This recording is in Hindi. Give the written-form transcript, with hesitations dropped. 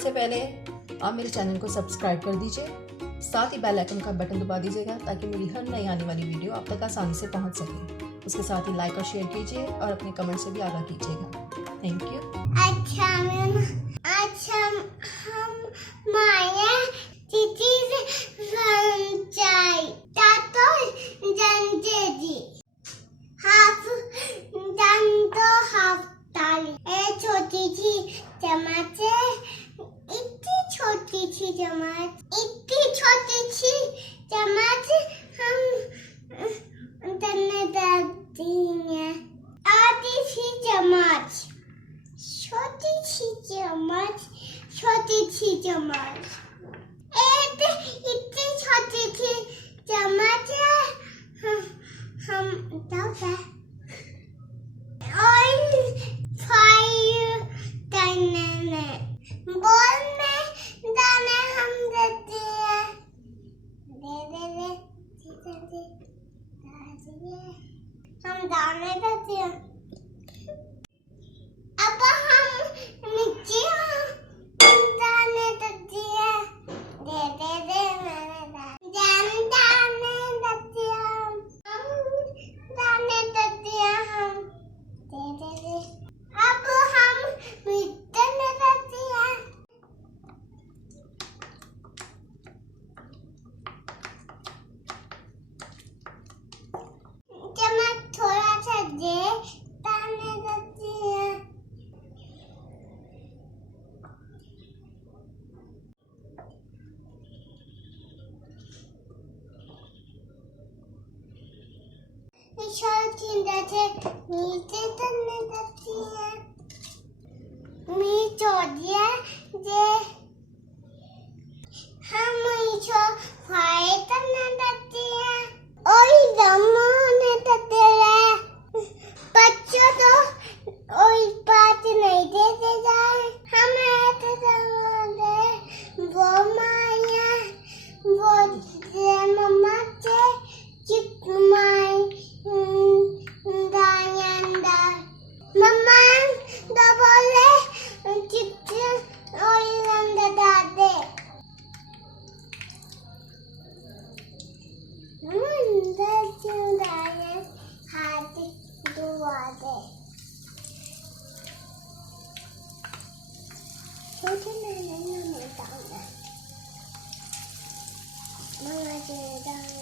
से पहले आप मेरे चैनल को सब्सक्राइब कर दीजिए, साथ ही बेल आइकन का बटन दबा दीजिएगा ताकि मेरी हर नई आने वाली वीडियो आप तक आसानी से पहुंच सके। उसके साथ ही लाइक और शेयर कीजिए और अपने कमेंट से भी आगाह कीजिएगा। Thank you. अच्छा हम माया चिची से संचाई तातो जानते जी हाफ जानतो हाफ ताली ए छोटी सी चम्मच इतनी छोटी सी चम्मच हम तन्ने दादी ने आधी सी चम्मच छोटी सी चम्मच एक इतनी छोटी सी चम्मच हम डालते ऑयल फ्राई करने में बोल में दाने हम देते हैं दे हम दाने देते हैं। अब हम नीचे दाने देते हैं दे मैंने दाने देते हैं हम दाने देते हैं हम दे अब हम मीठे में देते हैं चम्मच थोड़ा सा दे दाने देते हैं छोटी जैसे नीचे तलने लगती है मीठो दिया जे हम मीठो फ्राई करने लगती है और दमने लगते हैं बच्चों तो और बात नहीं देते जाए हम ऐसे दे वो माया वो मम्मा से चिप माई Mama, dah boleh cipta orang dah ada. Dah sudah hati dua ada. छोटे नैना में डालना, मगर